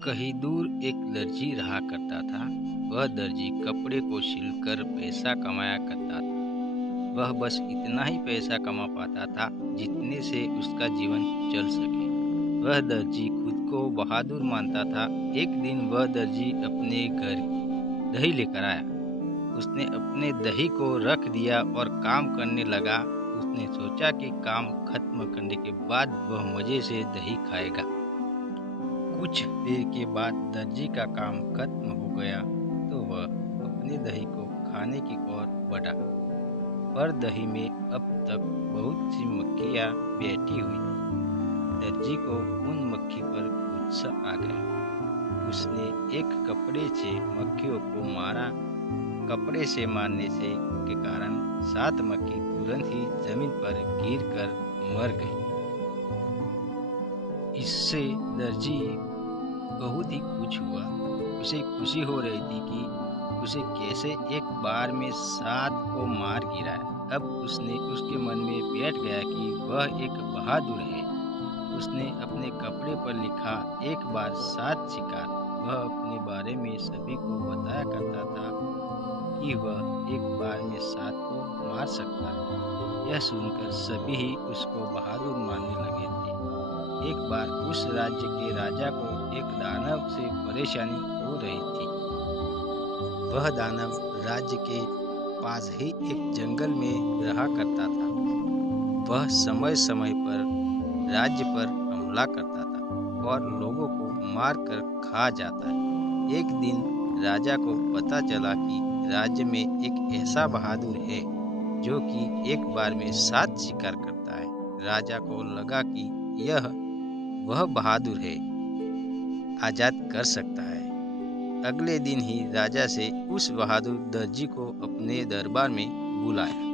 कहीं दूर एक दर्जी रहा करता था। वह दर्जी कपड़े को सिलकर पैसा कमाया करता था। वह बस इतना ही पैसा कमा पाता था जितने से उसका जीवन चल सके। वह दर्जी खुद को बहादुर मानता था। एक दिन वह दर्जी अपने घर दही लेकर आया। उसने अपने दही को रख दिया और काम करने लगा। उसने सोचा कि काम खत्म करने के बाद वह मजे से दही खाएगा। कुछ देर के बाद दर्जी का काम खत्म हो गया तो वह अपने दही को खाने की ओर बढ़ा। पर दही में अब तक बहुत सी मक्खियाँ बैठी हुई थी। दर्जी को उन मक्खी पर गुस्सा आ गया। उसने एक कपड़े से मक्खियों को मारा। कपड़े से मारने से के कारण 7 मक्खी तुरंत ही जमीन पर गिरकर मर गई। इससे दर्जी बहुत ही खुश हुआ। उसे खुशी हो रही थी कि उसे कैसे एक बार में 7 को मार गिराया। अब उसके मन में बैठ गया कि वह एक बहादुर है। उसने अपने कपड़े पर लिखा, एक बार 7 शिकार। वह अपने बारे में सभी को बताया करता था कि वह एक बार में 7 को मार सकता है। यह सुनकर सभी ही उसको बहादुर मानने लगे थे। एक बार उस राज्य के राजा को एक दानव से परेशानी हो रही थी। वह दानव राज्य के पास ही एक जंगल में रहा करता था। वह समय समय पर राज्य पर हमला करता था और लोगों को मार कर खा जाता है। एक दिन राजा को पता चला कि राज्य में एक ऐसा बहादुर है जो कि एक बार में 7 शिकार करता है। राजा को लगा कि यह वह बहादुर है, आजाद कर सकता है। अगले दिन ही राजा से उस बहादुर दर्जी को अपने दरबार में बुलाया।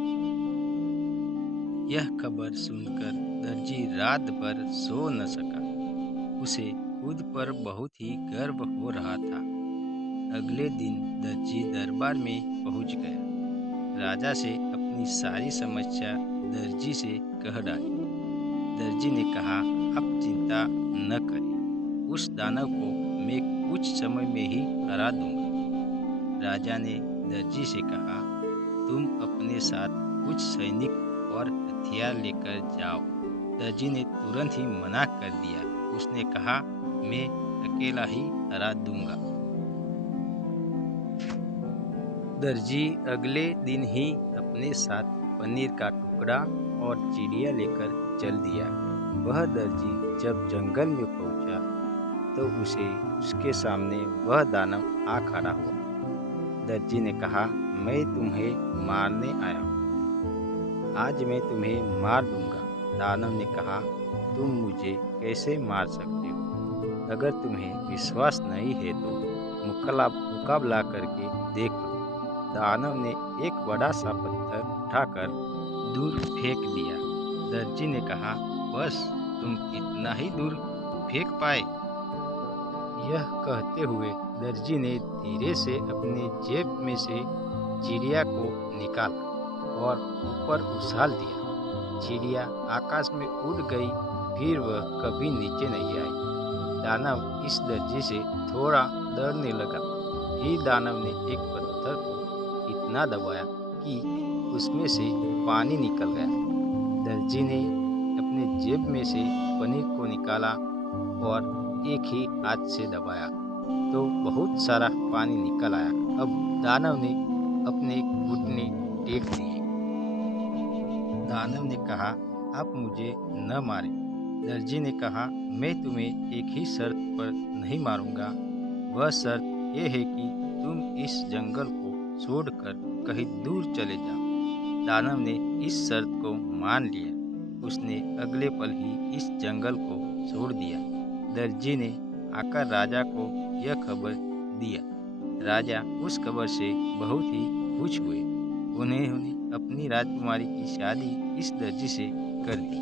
यह खबर सुनकर दर्जी रात भर सो न सका। उसे खुद पर बहुत ही गर्व हो रहा था। अगले दिन दर्जी दरबार में पहुंच गया। राजा से अपनी सारी समस्या दर्जी से कह डाली। दर्जी ने कहा, आप चिंता न करें, उस दानव को मैं कुछ समय में ही हरा दूंगा। राजा ने दर्जी से कहा, तुम अपने साथ कुछ सैनिक और हथियार लेकर जाओ। दर्जी ने तुरंत ही मना कर दिया। उसने कहा, मैं अकेला ही हरा दूंगा। दर्जी अगले दिन ही अपने साथ पनीर का टुकड़ा और चिड़िया लेकर चल दिया। वह दर्जी जब जंगल में पहुंचा तो उसके सामने वह दानव आ खड़ा हुआ। दर्जी ने कहा, मैं तुम्हें मारने आया हूँ। आज मैं तुम्हें मार दूंगा। दानव ने कहा, तुम मुझे कैसे मार सकते हो? अगर तुम्हें विश्वास नहीं है तो मुकाबला करके देख लो। दानव ने एक बड़ा सा पत्थर उठाकर दूर फेंक दिया। दर्जी ने कहा, बस तुम इतना ही दूर फेंक पाए? यह कहते हुए दर्जी ने धीरे से अपने जेब में से चिड़िया को निकाला और ऊपर उछाल दिया। चिड़िया आकाश में उड़ गई, फिर वह कभी नीचे नहीं आई। दानव इस दर्जी से थोड़ा डरने लगा। फिर दानव ने एक पत्थर को इतना दबाया कि उसमें से पानी निकल गया। दर्जी ने अपने जेब में से पनीर को निकाला और एक ही हाथ से दबाया तो बहुत सारा पानी निकल आया। अब दानव ने अपने घुटने टेक दिए। दानव ने कहा, आप मुझे न मारें। दर्जी ने कहा, मैं तुम्हें एक ही शर्त पर नहीं मारूंगा। वह शर्त यह है कि तुम इस जंगल को छोड़कर कहीं दूर चले जाओ। दानव ने इस शर्त को मान लिया। उसने अगले पल ही इस जंगल को छोड़ दिया। दर्जी ने आकर राजा को यह खबर दिया। राजा उस खबर से बहुत ही खुश हुए। उन्होंने अपनी राजकुमारी की शादी इस दर्जी से कर दी।